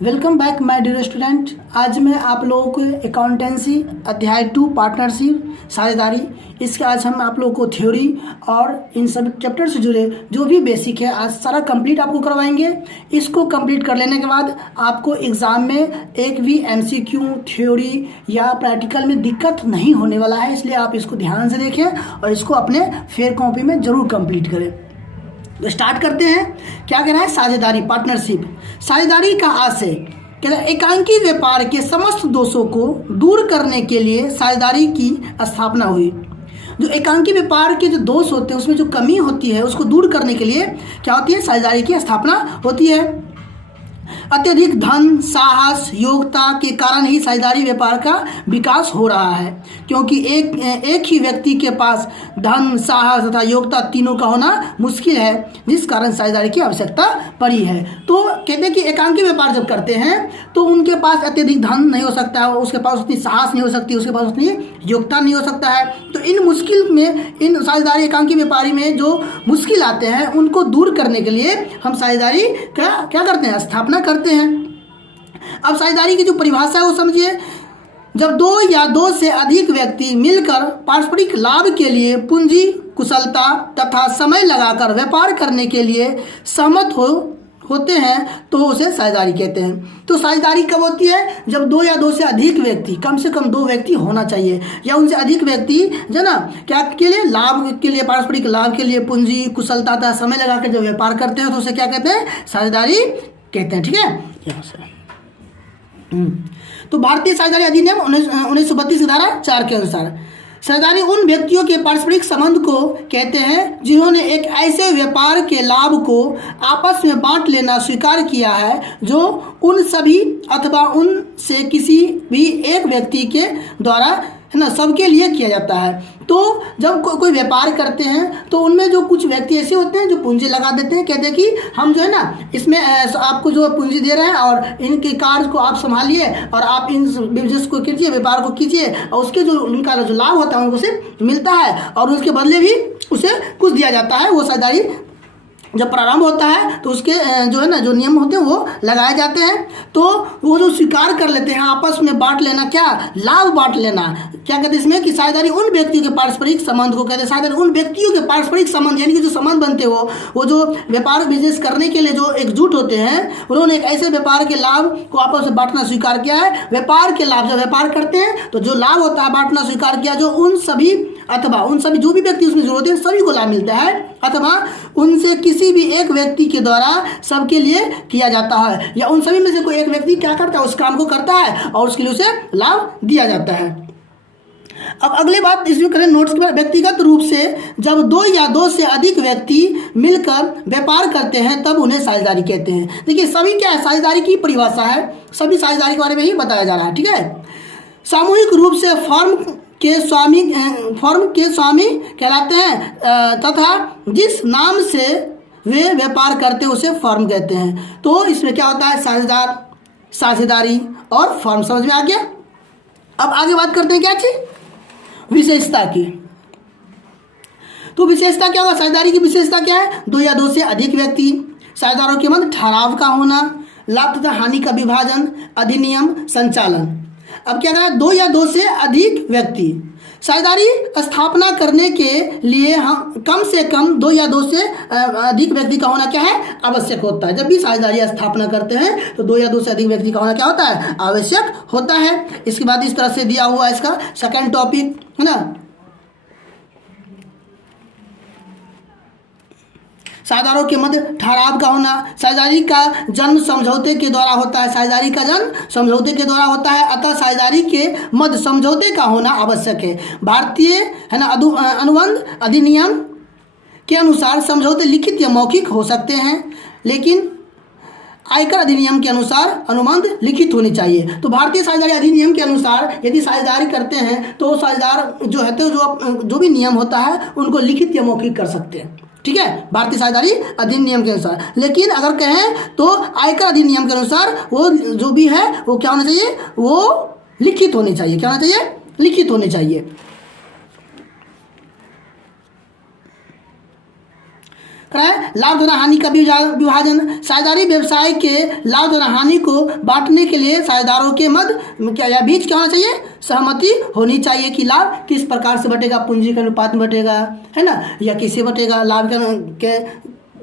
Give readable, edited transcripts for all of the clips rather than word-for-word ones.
Welcome back my dear student. आज मैं आप लोगों को अकाउंटेंसी अध्याय 2 पार्टनरशिप साझेदारी इसके आज हम आप लोगों को थ्योरी और इन सब चैप्टर से जुड़े जो भी बेसिक है आज सारा कंप्लीट आपको करवाएंगे। इसको कंप्लीट कर लेने के बाद आपको एग्ज़ाम में एक भी एमसीक्यू थ्योरी या प्रैक्टिकल में दिक्कत नहीं होने वाला है, इसलिए आप इसको ध्यान से देखें और इसको अपने फेयर कॉपी में ज़रूर कंप्लीट करें। तो स्टार्ट करते हैं। क्या कह रहा है? साझेदारी, पार्टनरशिप। साझेदारी का आशय कह रहा है एकांकी व्यापार के समस्त दोषों को दूर करने के लिए साझेदारी की स्थापना हुई। जो एकांकी व्यापार के जो दोष होते हैं उसमें जो कमी होती है उसको दूर करने के लिए क्या होती है? साझेदारी की स्थापना होती है। अत्यधिक धन, साहस, योग्यता के कारण ही साझेदारी व्यापार का विकास हो रहा है, क्योंकि एक ही व्यक्ति के पास धन, साहस तथा योग्यता तीनों का होना मुश्किल है, जिस कारण साझेदारी की आवश्यकता पड़ी है। तो कहते हैं कि एकांकी व्यापार जब करते हैं तो उनके पास अत्यधिक धन नहीं हो सकता है, उसके पास उतनी साहस नहीं हो सकती, उसके पास उतनी योग्यता नहीं हो सकता है। तो इन मुश्किल में, इन साझेदारी एकांकी व्यापारी में जो मुश्किल आते हैं उनको दूर करने के लिए हम साझेदारी का क्या करते हैं? स्थापना करते हैं। अब साझेदारी की जो परिभाषा है वो समझिए। जब दो या दो से अधिक व्यक्ति मिलकर पारस्परिक लाभ के लिए पूंजी, कुशलता तथा समय लगाकर व्यापार करने के लिए सहमत होते हैं तो उसे साझेदारी कहते हैं। तो साझेदारी कब होती है? जब दो या दो से अधिक व्यक्ति, कम से कम दो व्यक्ति होना चाहिए या उनसे अधिक व्यक्ति जो ना क्या के लिए, लाभ के लिए, पारस्परिक लाभ के लिए पूंजी, कुशलता तथा समय लगाकर जब व्यापार करते हैं तो उसे क्या कहते हैं? साझेदारी कहते हैं। ठीक है, यहाँ से तो भारतीय साझेदारी अधिनियम 1932 धारा 4 के अनुसार साझेदारी उन व्यक्तियों के पारस्परिक संबंध को कहते हैं जिन्होंने एक ऐसे व्यापार के लाभ को आपस में बांट लेना स्वीकार किया है जो उन सभी अथवा उनसे किसी भी एक व्यक्ति के द्वारा है ना सबके लिए किया जाता है। तो जब कोई व्यापार करते हैं तो उनमें जो कुछ व्यक्ति ऐसे होते हैं जो पूंजी लगा देते हैं, कहते हैं कि हम जो है ना इसमें आपको जो पूंजी दे रहे हैं और इनके कार्य को आप संभालिए और आप इन बिजनेस को कीजिए, व्यापार को कीजिए और उसके जो उनका जो लाभ होता है उनको सिर्फ मिलता है और उसके बदले भी उसे कुछ दिया जाता है। वो साझेदारी जब प्रारंभ होता है तो उसके जो है ना जो नियम होते हैं वो लगाए जाते हैं। तो वो जो स्वीकार कर लेते हैं आपस में बांट लेना, क्या लाभ बांट लेना, क्या कहते हैं इसमें कि साझेदारी उन व्यक्तियों के पारस्परिक संबंध को कहते हैं। साझेदारी उन व्यक्तियों के पारस्परिक संबंध यानी कि जो संबंध बनते हो वो जो व्यापार बिजनेस करने के लिए जो एकजुट होते हैं उन्होंने एक ऐसे व्यापार के लाभ को आपस में बांटना स्वीकार किया है। व्यापार के लाभ जब व्यापार करते हैं तो जो लाभ होता है बांटना स्वीकार किया, जो उन सभी अथवा उन सभी जो भी व्यक्ति उसमें जुड़े होते हैं सभी को लाभ मिलता है अथवा उनसे किसी भी एक व्यक्ति के द्वारा सबके लिए किया जाता है, या उन सभी में से कोई एक व्यक्ति क्या करता है उस काम को करता है और उसके लिए उसे लाभ दिया जाता है। अब अगली बात इसमें करें नोट्स के बाद, व्यक्तिगत रूप से जब दो या दो से अधिक व्यक्ति मिलकर व्यापार करते हैं तब उन्हें साझेदारी कहते हैं। देखिए सभी क्या है, साझेदारी की परिभाषा है, सभी साझेदारी के बारे में ही बताया जा रहा है। ठीक है, सामूहिक रूप से फर्म के स्वामी कहलाते हैं तथा जिस नाम से वे व्यापार करते हैं उसे फर्म कहते हैं। तो इसमें क्या होता है? साझेदार, साझेदारी और फर्म। समझ में आ गया? अब आगे बात करते हैं क्या चीज? विशेषता की। तो विशेषता क्या होगा? साझेदारी की विशेषता क्या है? दो या दो से अधिक व्यक्ति, साझेदारों के मध्य ठहराव का होना, लाभ तथा हानि का विभाजन, अधिनियम, संचालन। अब क्या कह रहा है? दो या दो से अधिक व्यक्ति। साझेदारी स्थापना करने के लिए हम कम से कम दो या दो से अधिक व्यक्ति का होना क्या है? आवश्यक होता है। जब भी साझेदारी स्थापना करते हैं तो दो या दो से अधिक व्यक्ति का होना क्या होता है? आवश्यक होता है। इसके बाद इस तरह से दिया हुआ है इसका सेकंड टॉपिक है ना, साझेदारों के मध्य ठहराव का होना। साझेदारी का जन्म समझौते के द्वारा होता है, साझेदारी का जन्म समझौते के द्वारा होता है, अतः साझेदारी के मध्य समझौते का होना आवश्यक है। भारतीय है ना अनुबंध अधिनियम के अनुसार समझौते लिखित या मौखिक हो सकते हैं, लेकिन आयकर अधिनियम के अनुसार अनुबंध लिखित होनी चाहिए। तो भारतीय साझेदारी अधिनियम के अनुसार यदि साझेदारी करते हैं तो साझेदार जो है तो जो भी नियम होता है उनको लिखित या मौखिक कर सकते हैं। ठीक है, भारतीय साझेदारी अधिनियम के अनुसार। लेकिन अगर कहें तो आयकर अधिनियम के अनुसार वो जो भी है वो क्या होना चाहिए? वो लिखित होनी चाहिए। क्या होना चाहिए? लिखित होनी चाहिए। कराए। लाभ तथा हानि का विभाजन, साझेदारी व्यवसाय के लाभ तथा हानि को बांटने के लिए साझेदारों के मध्य क्या या बीच क्या होना चाहिए, सहमति होनी चाहिए कि लाभ किस प्रकार से बटेगा, पूंजी के अनुपात में बटेगा, है ना, या किससे बटेगा। लाभ के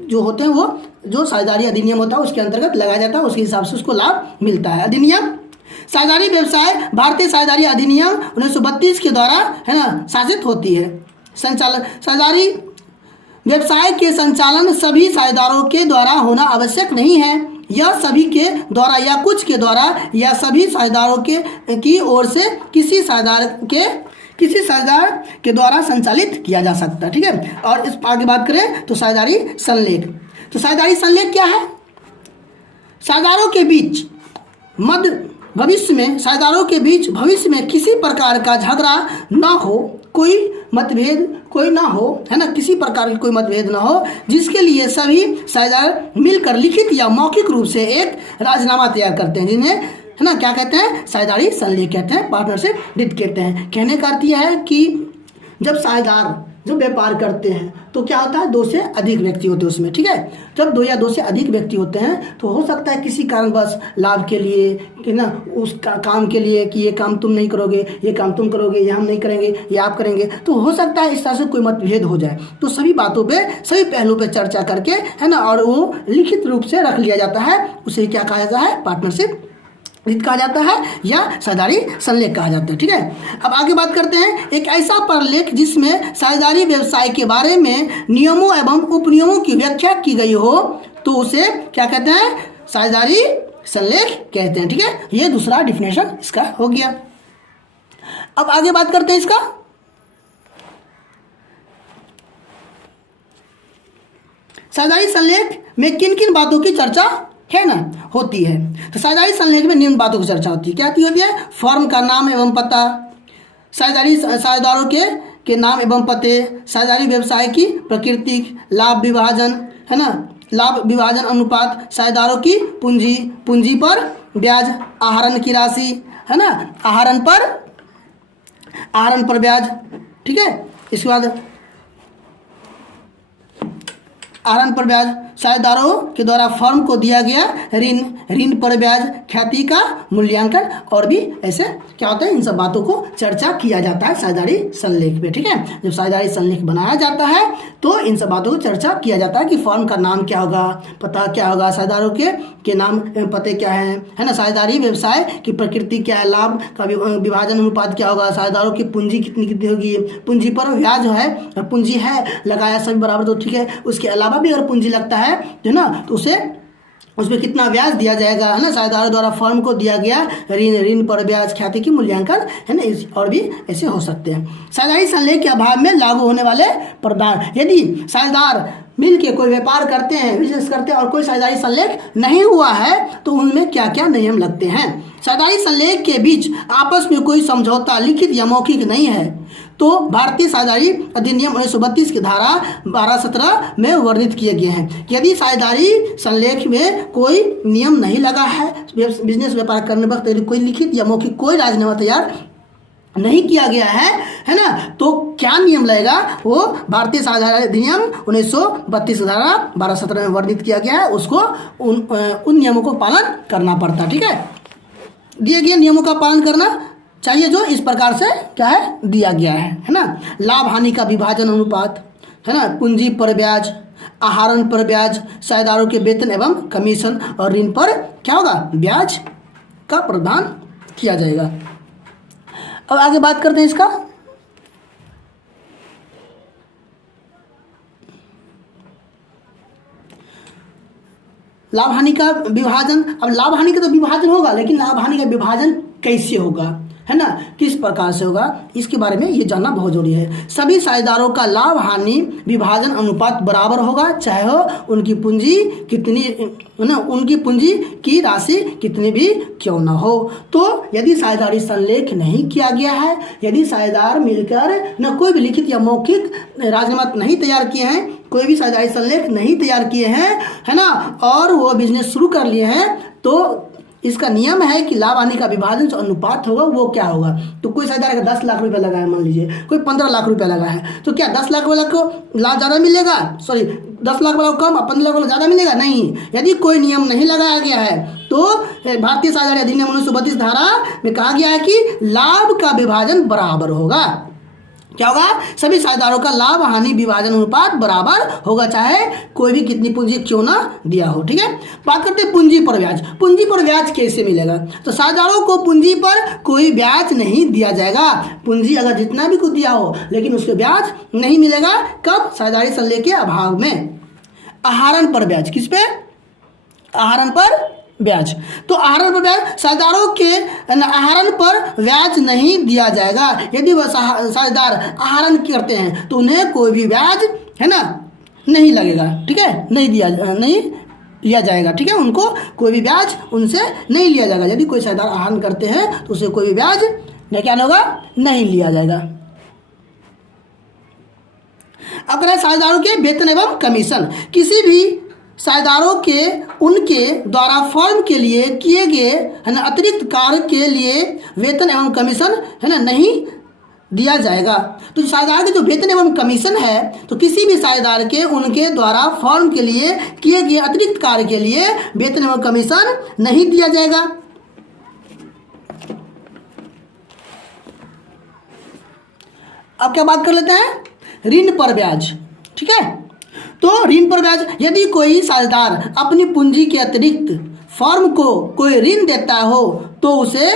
जो होते हैं वो जो साझेदारी अधिनियम होता है उसके अंतर्गत लगाया जाता है, उसके हिसाब से उसको लाभ मिलता है। अधिनियम साझेदारी व्यवसाय भारतीय साझेदारी अधिनियम 1932 के द्वारा, है ना, शासित होती है। संचालन, साझेदारी व्यवसाय के संचालन सभी साझेदारों के द्वारा होना आवश्यक नहीं है, यह सभी के द्वारा या कुछ के द्वारा या सभी साझेदारों के की ओर से किसी साझेदार के द्वारा संचालित किया जा सकता है। ठीक है, और इस आगे बात करें तो साझेदारी संलेख। तो साझेदारी संलेख क्या है, साझेदारों के बीच भविष्य में साझेदारों के बीच भविष्य में किसी प्रकार का झगड़ा ना हो, कोई मतभेद कोई ना हो, है ना, किसी प्रकार की कोई मतभेद ना हो, जिसके लिए सभी साझेदार मिलकर लिखित या मौखिक रूप से एक राजनामा तैयार करते हैं, जिन्हें, है ना, क्या कहते हैं, साझेदारी संलेख कहते हैं, पार्टनरशिप डीड कहते हैं। कहने का अर्थ यह है कि जब साझेदार जब व्यापार करते हैं तो क्या होता है, 2 से अधिक व्यक्ति होते हैं उसमें। ठीक है, जब 2 या 2 से अधिक व्यक्ति होते हैं तो हो सकता है किसी कारणवश लाभ के लिए, कि ना, उस काम के लिए कि ये काम तुम नहीं करोगे, ये काम तुम करोगे, ये हम नहीं करेंगे, ये आप करेंगे, तो हो सकता है इस तरह से कोई मतभेद हो जाए। तो सभी बातों पे, सभी पहलुओं पे चर्चा करके, है ना, और वो लिखित रूप से रख लिया जाता है, उसे क्या कहा जाता है, पार्टनरशिप डीड कहा जाता है या साझेदारी संलेख कहा जाता है। ठीक है, अब आगे बात करते हैं एक ऐसा प्रलेख जिसमें साझेदारी व्यवसाय के बारे में नियमों एवं उपनियमों की व्याख्या की गई हो, तो उसे क्या कहते हैं, साझेदारी संलेख कहते हैं। ठीक है, ये दूसरा डिफिनेशन इसका हो गया। अब आगे बात करते हैं इसका साझेदारी संलेख में किन किन बातों की चर्चा है ना होती है। तो साझेदारी संलेख में निम्न बातों की चर्चा होती है। क्या होती है, फर्म का नाम एवं पता, साझेदारों के नाम एवं पते, साझेदारी व्यवसाय की प्रकृति, लाभ विभाजन, है ना, लाभ विभाजन अनुपात, साझेदारों की पूंजी पर ब्याज, आहरण की राशि, है ना, आहरण पर ब्याज। ठीक है, इसके बाद आहरण पर ब्याज, साझेदारों के द्वारा फर्म को दिया गया ऋण पर ब्याज, ख्याति का मूल्यांकन, और भी ऐसे क्या होता है, इन सब बातों को चर्चा किया जाता है साझेदारी संलेख में। ठीक है, जब साझेदारी संलेख बनाया जाता है तो इन सब बातों को चर्चा किया जाता है कि फर्म का नाम क्या होगा, पता क्या होगा, साझेदारों के नाम पते क्या है ना, साझेदारी व्यवसाय की प्रकृति क्या है, लाभ का विभाजन अनुपात क्या होगा, साझेदारों की पूंजी कितनी होगी, पूंजी पर ब्याज जो है, पूंजी है लगाया सभी बराबर, तो ठीक है, उसके अलावा भी अगर पूंजी लगता है ना, तो उसमें कितना ब्याज दिया जाएगा, है ना, साझेदारों द्वारा फर्म को दिया गया ऋण पर ब्याज, ख्याति की मूल्यांकन, है ना, और भी ऐसे हो सकते हैं। साझेदारी संलेख के अभाव में लागू होने वाले प्रावधान, यदि साझेदार मिल के कोई व्यापार करते हैं, बिजनेस करते हैं और कोई साझेदारी संलेख नहीं हुआ है तो उनमें क्या क्या नियम लगते हैं। साझेदारी संलेख के बीच आपस में कोई समझौता लिखित या मौखिक नहीं है तो भारतीय साझेदारी अधिनियम 1932 की धारा 12-17 में वर्णित किए गए हैं। यदि साझेदारी संलेख में कोई नियम नहीं लगा है, बिजनेस व्यापार करने वक्त यदि कोई लिखित या मौखिक कोई राजनामा तैयार नहीं किया गया है ना, तो क्या नियम लगेगा, वो भारतीय साझेदारी अधिनियम 1932 धारा 12-17 में वर्णित किया गया है, उसको उन नियमों को पालन करना पड़ता है। ठीक है, दिए गए नियमों का पालन करना चाहिए जो इस प्रकार से क्या है दिया गया है ना, लाभ हानि का विभाजन अनुपात, है ना, पूंजी पर ब्याज, आहरण पर ब्याज, साझेदारों के वेतन एवं कमीशन और ऋण पर क्या होगा, ब्याज का प्रदान किया जाएगा। अब आगे बात करते हैं इसका लाभ हानि का विभाजन। अब लाभ हानि का तो विभाजन होगा, लेकिन लाभ हानि का विभाजन कैसे होगा, है ना, किस प्रकार से होगा, इसके बारे में ये जानना बहुत जरूरी है। सभी साझेदारों का लाभ हानि विभाजन अनुपात बराबर होगा, चाहे हो उनकी पूंजी कितनी, है ना, उनकी पूंजी की राशि कितनी भी क्यों ना हो। तो यदि साझेदारी संलेख नहीं किया गया है, यदि साझेदार मिलकर न कोई भी लिखित या मौखिक राजनामा नहीं तैयार किए हैं, कोई भी साझेदारी संलेख नहीं तैयार किए हैं, है ना, और वो बिजनेस शुरू कर लिए हैं, तो इसका नियम है कि लाभ हानि का विभाजन जो अनुपात होगा वो क्या होगा। तो कोई साझेदार अगर 10 लाख रुपए लगा है, मान लीजिए कोई 15 लाख रुपए लगा है, तो क्या 10 लाख वाला को लाभ ज़्यादा मिलेगा, 10 लाख वाला को कम और 15 लाख वाला ज़्यादा मिलेगा? नहीं। यदि कोई नियम नहीं लगाया गया है तो भारतीय साझेदारी अधिनियम 1932 धारा में कहा गया है कि लाभ का विभाजन बराबर होगा। क्या होगा? सभी साझेदारों का लाभ हानि विभाजन अनुपात बराबर होगा, चाहे कोई भी कितनी पूंजी क्यों ना दिया हो। ठीक है, बात करते हैं पूंजी पर ब्याज। पूंजी पर ब्याज कैसे मिलेगा? तो साझेदारों को पूंजी पर कोई ब्याज नहीं दिया जाएगा। पूंजी अगर जितना भी कुछ दिया हो लेकिन उसके ब्याज नहीं मिलेगा। कब? साझेदारी संलेख के अभाव में। आहरण पर ब्याज, किस पे? आहरण पर ब्याज। तो आहरण पर ब्याज, साझेदारों के आहरण पर ब्याज नहीं दिया जाएगा। यदि वह साझेदार आहरण करते हैं तो उन्हें कोई भी ब्याज, है ना, नहीं लगेगा। ठीक है, नहीं लिया जाएगा। ठीक है, उनको कोई भी ब्याज उनसे नहीं लिया जाएगा। यदि कोई साझेदार आहरण करते हैं तो उसे कोई भी ब्याज क्या होगा? नहीं लिया जाएगा। अब करें साझेदारों के वेतन एवं कमीशन। किसी भी साझेदारों के उनके द्वारा फर्म के लिए किए गए, है ना, अतिरिक्त कार्य के लिए वेतन एवं कमीशन, है ना, नहीं दिया जाएगा। तो साझेदार के जो वेतन एवं कमीशन है तो किसी भी साझेदार के उनके द्वारा फर्म के लिए किए गए अतिरिक्त कार्य के लिए वेतन एवं कमीशन नहीं दिया जाएगा। अब क्या बात कर लेते हैं? ऋण पर ब्याज। ठीक है, तो ऋण पर ब्याज, यदि कोई साझेदार अपनी पूंजी के अतिरिक्त फर्म को कोई ऋण देता हो तो उसे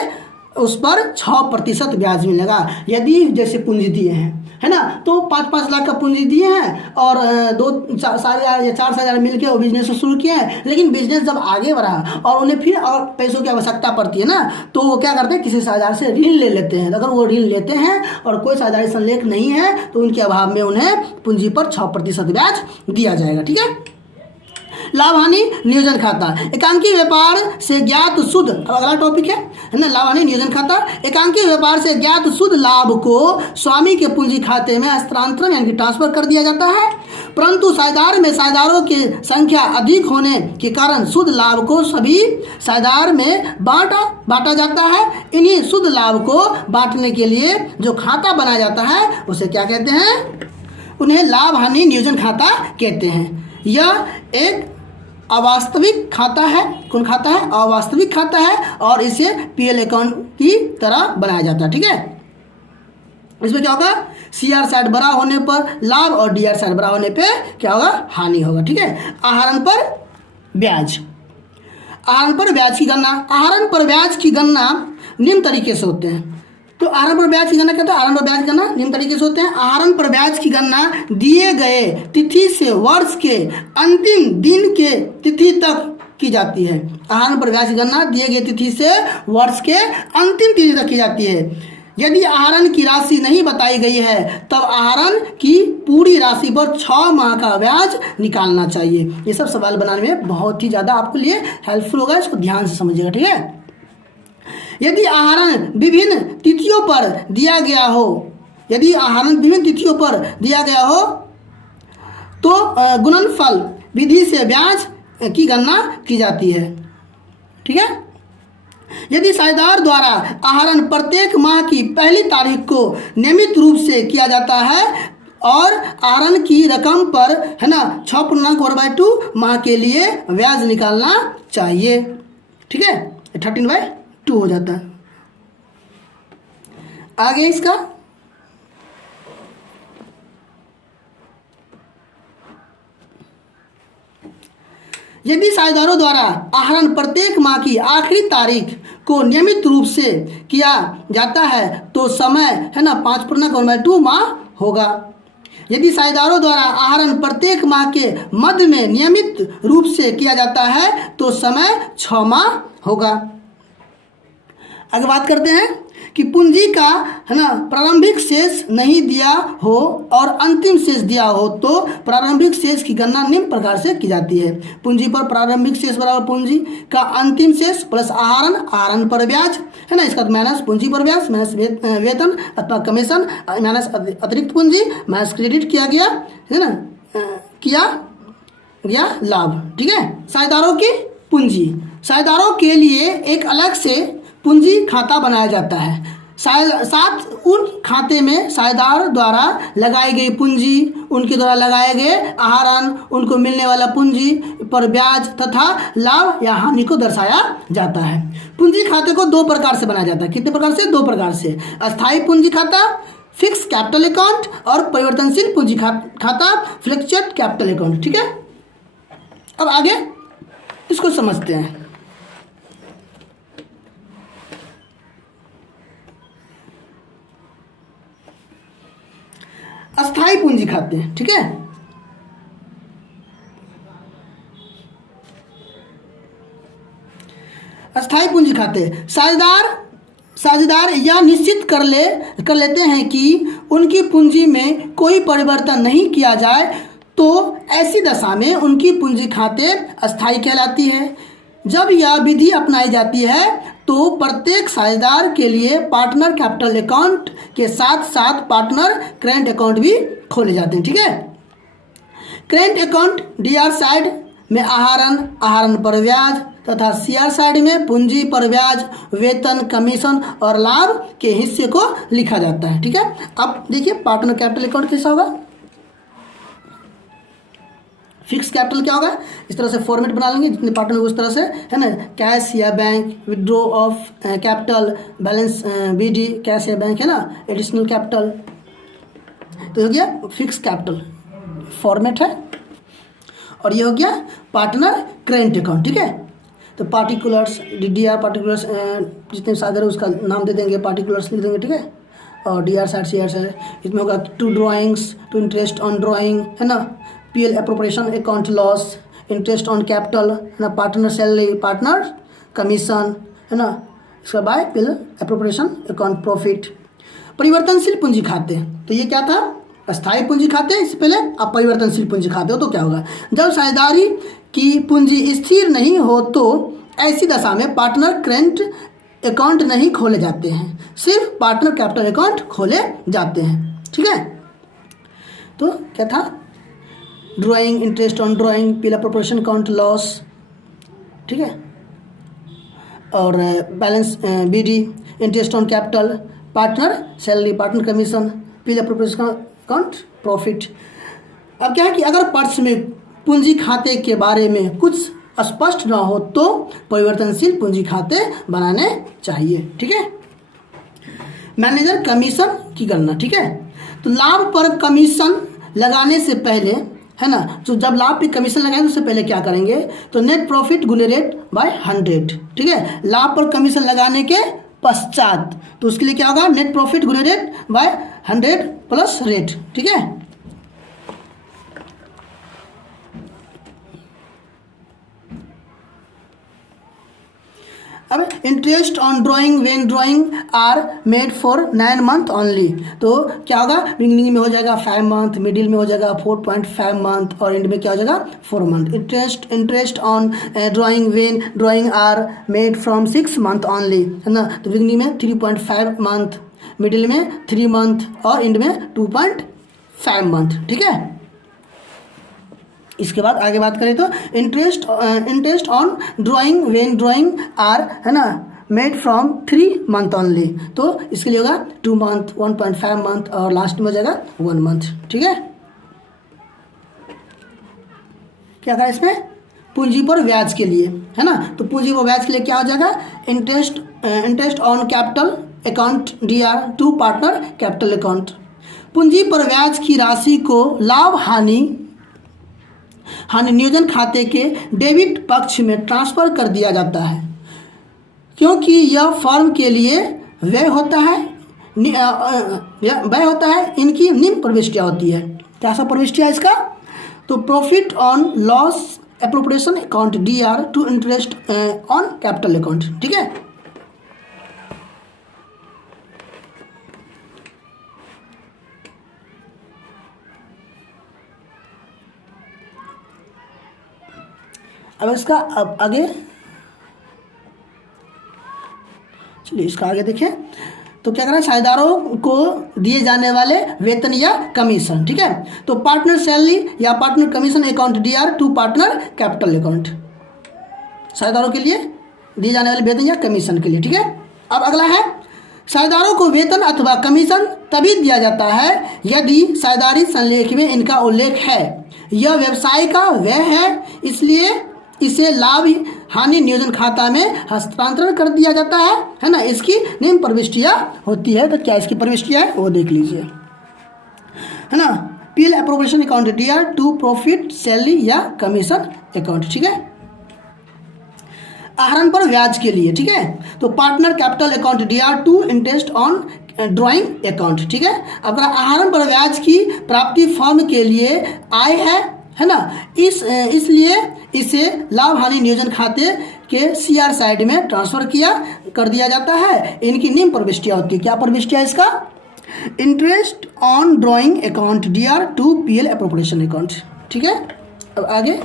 उस पर 6% ब्याज मिलेगा। यदि जैसे पूंजी दिए हैं, है ना, तो 5-5 लाख का पूंजी दिए हैं और 2-4 साझेदार या 4 साझेदार मिलकर वो बिजनेस शुरू किए हैं, लेकिन बिजनेस जब आगे बढ़ा और उन्हें फिर और पैसों की आवश्यकता पड़ती है ना, तो वो क्या करते हैं? किसी साझेदार से ऋण ले लेते हैं। अगर वो ऋण लेते हैं और कोई साझेदारी संलेख नहीं है तो उनके अभाव में उन्हें पूंजी पर 6% ब्याज दिया जाएगा। ठीक है, लाभ हानि नियोजन खाता। एकांकी व्यापार से ज्ञात शुद्ध, अगला टॉपिक है ना, लाभ हानि नियोजन खाता। एकांकी व्यापार से ज्ञात शुद्ध लाभ को स्वामी के पूंजी खाते में हस्तांतरण यानी ट्रांसफर कर दिया जाता है, परंतु साझेदार में साझेदारों की संख्या अधिक होने के कारण शुद्ध लाभ को सभी साझेदार में बांटा जाता है। इन्हीं शुद्ध लाभ को बांटने के लिए जो खाता बनाया जाता है उसे क्या कहते हैं? उन्हें लाभ हानि नियोजन खाता कहते हैं। यह एक अवास्तविक खाता है। कौन खाता है? अवास्तविक खाता है और इसे पीएल अकाउंट की तरह बनाया जाता है। ठीक है, इसमें क्या होगा? सीआर साइड बड़ा होने पर लाभ और डीआर साइड बड़ा होने पे क्या होगा? हानि होगा। ठीक है, आहरण पर ब्याज। आहरण पर ब्याज की गणना। आहरण पर ब्याज की गणना निम्न तरीके से होते हैं। तो आहरण पर ब्याज की गणना क्या होता है? आहरण पर ब्याज की गणना निम्न तरीके से होते हैं। आहरण पर ब्याज की गणना दिए गए तिथि से वर्ष के अंतिम दिन के तिथि तक की जाती है। आहरण पर ब्याज की गणना दिए गए तिथि से वर्ष के अंतिम तिथि तक की जाती है। यदि आहरण की राशि नहीं बताई गई है तब आहरण की पूरी राशि पर 6 माह का ब्याज निकालना चाहिए। ये सब सवाल बनाने में बहुत ही ज़्यादा आपके लिए हेल्पफुल होगा, इसको ध्यान से समझिएगा। ठीक है, यदि आहरण विभिन्न तिथियों पर दिया गया हो, यदि आहरण विभिन्न तिथियों पर दिया गया हो तो गुणनफल विधि से ब्याज की गणना की जाती है। ठीक है, यदि साझेदार द्वारा आहरण प्रत्येक माह की पहली तारीख को नियमित रूप से किया जाता है और आहरण की रकम पर, है ना, 6.1/2 माह के लिए ब्याज निकालना चाहिए। ठीक है, 13/2 हो जाता है। आगे इसका यदि साझेदारों द्वारा आहरण प्रत्येक माह की आखिरी तारीख को नियमित रूप से किया जाता है तो समय, है ना, 5.1/2 माह होगा। यदि साझेदारों द्वारा आहरण प्रत्येक माह के मध्य में नियमित रूप से किया जाता है तो समय 6 माह होगा। आगे बात करते हैं कि पूंजी का, है ना, प्रारंभिक शेष नहीं दिया हो और अंतिम शेष दिया हो तो प्रारंभिक शेष की गणना निम्न प्रकार से की जाती है। पूंजी पर प्रारंभिक शेष बराबर पूंजी का अंतिम शेष प्लस आहरण, आहरण पर ब्याज, है ना, इसका माइनस पूंजी पर ब्याज, माइनस वेतन अथवा कमीशन, माइनस अतिरिक्त पूंजी, माइनस क्रेडिट किया गया, है ना, किया गया लाभ। ठीक है, साझेदारों की पूंजी। साझेदारों के लिए एक अलग से पूंजी खाता बनाया जाता है। साथ उन खाते में साझेदार द्वारा लगाई गई पूंजी, उनके द्वारा लगाए गए आहरण, उनको मिलने वाला पूंजी पर ब्याज तथा लाभ या हानि को दर्शाया जाता है। पूंजी खाते को दो प्रकार से बनाया जाता है। कितने प्रकार से? दो प्रकार से। अस्थायी पूंजी खाता फिक्स कैपिटल अकाउंट और परिवर्तनशील पूंजी खाता फ्लक्चुएट कैपिटल अकाउंट। ठीक है, अब आगे इसको समझते हैं। अस्थायी पूंजी खाते हैं। ठीक है, अस्थायी पूंजी खाते साझेदार यह निश्चित कर लेते हैं कि उनकी पूंजी में कोई परिवर्तन नहीं किया जाए तो ऐसी दशा में उनकी पूंजी खाते अस्थायी कहलाती है। जब यह विधि अपनाई जाती है तो प्रत्येक साझेदार के लिए पार्टनर कैपिटल अकाउंट के साथ साथ पार्टनर करेंट अकाउंट भी खोले जाते हैं। ठीक है, करेंट अकाउंट डीआर साइड में आहरण पर ब्याज तथा सीआर साइड में पूंजी पर ब्याज, वेतन, कमीशन और लाभ के हिस्से को लिखा जाता है। ठीक है, अब देखिए पार्टनर कैपिटल अकाउंट कैसा होगा। फिक्स कैपिटल क्या होगा, इस तरह से फॉर्मेट बना लेंगे जितने पार्टनर उस तरह से, है ना। कैश या bank, withdraw of capital, balance BD, cash या बैंक, है ना, एडिशनल कैपिटल। तो हो गया फिक्स कैपिटल फॉर्मेट है। और ये हो गया पार्टनर करेंट अकाउंट। ठीक है, तो पार्टिकुलर्स डीआर पार्टिकुलर्स जितने साझेदार है उसका नाम दे देंगे, पार्टिकुलर्स लिख देंगे। ठीक है, और डीआर साइड सीआर साइड इसमें होगा to drawings, to interest on drawing, है ना, PL appropriation account loss, interest on capital, है ना, पार्टनर सैलरी, पार्टनर कमीशन, है ना, इसका by PL appropriation account profit. परिवर्तनशील पूंजी खाते, तो ये क्या था, अस्थायी पूंजी खाते इससे पहले। अब परिवर्तनशील पूंजी खाते हो तो क्या होगा, जब साझेदारी की पूंजी स्थिर नहीं हो तो ऐसी दशा में पार्टनर करेंट अकाउंट नहीं खोले जाते हैं, सिर्फ पार्टनर कैपिटल अकाउंट खोले जाते हैं। ठीक है, तो क्या था, drawing, interest on drawing, PL appropriation account loss. ठीक है, और balance BD, interest on capital, partner salary, partner commission, PL appropriation account profit. अब क्या है कि अगर पर्स में पूंजी खाते के बारे में कुछ स्पष्ट ना हो तो परिवर्तनशील पूंजी खाते बनाने चाहिए। ठीक है, मैनेजर कमीशन की गणना। ठीक है, तो लाभ पर कमीशन लगाने से पहले, है ना, तो जब लाभ पे कमीशन लगाएंगे उससे पहले क्या करेंगे, तो नेट प्रॉफिट गुने रेट बाय 100। ठीक है, लाभ पर कमीशन लगाने के पश्चात तो उसके लिए क्या होगा, नेट प्रॉफिट गुने रेट बाय 100 प्लस रेट। ठीक है, अब interest on drawing when drawing are made for 9 month only, तो क्या होगा, बिगिनिंग में हो जाएगा 5 मंथ, मिडिल में हो जाएगा 4.5 मंथ और एंड में क्या हो जाएगा 4 month. Interest on drawing when drawing are made from 6 month only, है ना, तो बिगिनिंग में 3.5 मंथ, मिडिल में 3 मंथ और एंड में 2.5 मंथ। ठीक है, इसके बाद आगे बात करें तो interest on drawing when drawing are, है ना, मेड फ्रॉम 3 मंथ ओनली, तो इसके लिए होगा 2 मंथ, 1.5 मंथ और लास्ट में हो जाएगा 1 मंथ। ठीक है, क्या कहा इसमें, पूंजी पर ब्याज के लिए, है ना, तो पूंजी पर ब्याज के लिए क्या हो जाएगा, interest on capital account DR to partner capital account. पूंजी पर ब्याज की राशि को लाभ हानि नियोजन खाते के डेबिट पक्ष में ट्रांसफर कर दिया जाता है, क्योंकि यह फर्म के लिए व्यय होता है। इनकी निम्न प्रविष्टियाँ होती है। क्या सा प्रविष्टियाँ इसका, तो profit on loss appropriation account DR to interest on capital account. ठीक है, अब इसका अब आगे चलिए इसका आगे देखें तो क्या करना, साझेदारों को दिए जाने वाले वेतन या कमीशन। ठीक है, तो पार्टनर सैलरी या partner commission account DR to partner capital account, साझेदारों के लिए दिए जाने वाले वेतन या कमीशन के लिए। ठीक है, अब अगला है साझेदारों को वेतन अथवा कमीशन तभी दिया जाता है यदि साझेदारी संलेख में इनका उल्लेख है। यह व्यवसाय का व्यय है, इसलिए इसे लाभ हानि नियोजन खाता में हस्तांतरण कर दिया जाता है ना। इसकी निम्न प्रविष्टियाँ होती है, तो क्या इसकी प्रविष्टियाँ है वो देख लीजिए, है ना। PL appropriation account, DR to profit salary या कमीशन अकाउंट, ठीक है। आहरण पर ब्याज के लिए, ठीक है, तो partner capital account, DR to interest on drawing account, ठीक है। अगर आहरण पर ब्याज की प्राप्ति फर्म के लिए आय है ना, इसलिए इसे लाभ हानि नियोजन खाते के सीआर साइड में ट्रांसफर कर दिया जाता है। इनकी निम्न प्रविष्टियाँ होती है। क्या प्रविष्टियाँ इसका? Interest on drawing account, DR to PL appropriation account, ठीक है। अब आगे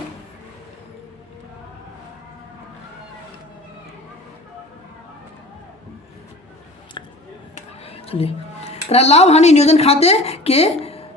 लाभ हानि नियोजन खाते के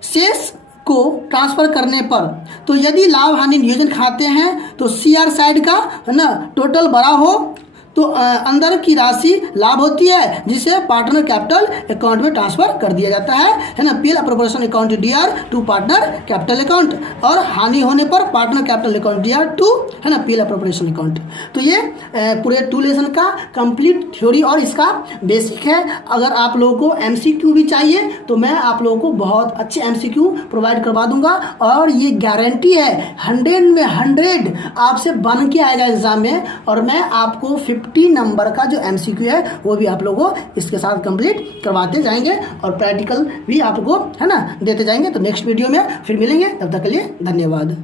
शेष को ट्रांसफर करने पर, तो यदि लाभ हानि नियोजन खाते हैं तो सीआर साइड का, है ना, टोटल बड़ा हो तो अंदर की राशि लाभ होती है जिसे पार्टनर कैपिटल अकाउंट में ट्रांसफर कर दिया जाता है ना। PL appropriation account, DR to partner capital account, और हानि होने पर partner capital account, DR to, है ना, पीएल एप्रोप्रिएशन अकाउंट। तो ये पूरे 2 लेसन का कंप्लीट थ्योरी और इसका बेसिक है। अगर आप लोगों को एमसीक्यू भी चाहिए तो मैं आप लोगों को बहुत अच्छे एमसीक्यू प्रोवाइड करवा दूंगा, और ये गारंटी है 100 में 100 आपसे बन के आएगा एग्जाम में। और मैं आपको 50 नंबर का जो एमसीक्यू है वो भी आप लोगों को इसके साथ कंप्लीट करवाते जाएंगे, और प्रैक्टिकल भी आपको, है ना, देते जाएंगे। तो नेक्स्ट वीडियो में फिर मिलेंगे, तब तक के लिए धन्यवाद।